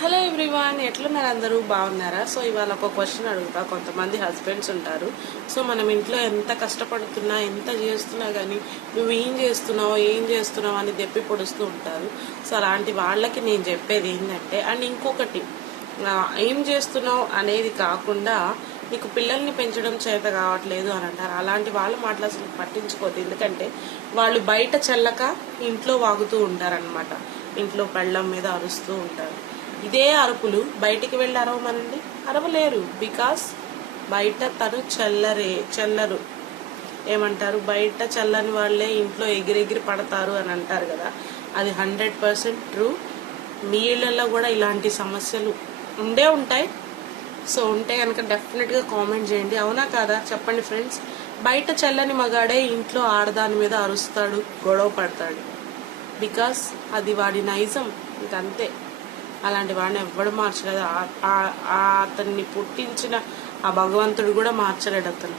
Hello everyone, ఎట్లున్నారు? అందరూ బాగున్నారా? సో ఇవాళ ఒక క్వశ్చన్ అడుగుతా. కొంతమంది హస్బెండ్స్ ఉంటారు, సో మనం ఇంట్లో ఎంత కష్టపడుతున్నా ఎంత చేస్తున్నా కానీ నువ్వు ఏం చేస్తున్నావు అని దెప్పి పొడుస్తూ ఉంటారు. సో అలాంటి వాళ్ళకి నేను చెప్పేది ఏంటంటే, అండ్ ఇంకొకటి, ఏం చేస్తున్నావు అనేది కాకుండా నీకు పిల్లల్ని పెంచడం చేత కావట్లేదు అని అంటారు. అలాంటి వాళ్ళ మాటలు అసలు పట్టించుకోవద్దు. ఎందుకంటే వాళ్ళు బయట చల్లక ఇంట్లో వాగుతూ ఉంటారనమాట. ఇంట్లో పెళ్ళం మీద అరుస్తూ ఉంటారు. ఇదే అరుపులు బయటికి వెళ్ళి అరవమనండి, అరవలేరు. బికాస్ బయట తను చల్లరు. ఏమంటారు, బయట చల్లని వాళ్ళే ఇంట్లో ఎగిరెగిరి పడతారు అని అంటారు కదా. అది 100% ట్రూ. మీ ఇళ్లలో కూడా ఇలాంటి సమస్యలు ఉండే ఉంటాయి. సో ఉంటే కనుక డెఫినెట్గా కామెంట్ చేయండి. అవునా కాదా చెప్పండి ఫ్రెండ్స్. బయట చల్లని మగాడే ఇంట్లో ఆడదాని మీద అరుస్తాడు, గొడవ పడతాడు. బికాస్ అది వాడి నైజం, ఇంకంతే. అలాంటి వాడిని ఎవ్వడు మార్చలేదు. అతన్ని పుట్టించిన ఆ భగవంతుడు కూడా మార్చలేడు అతను.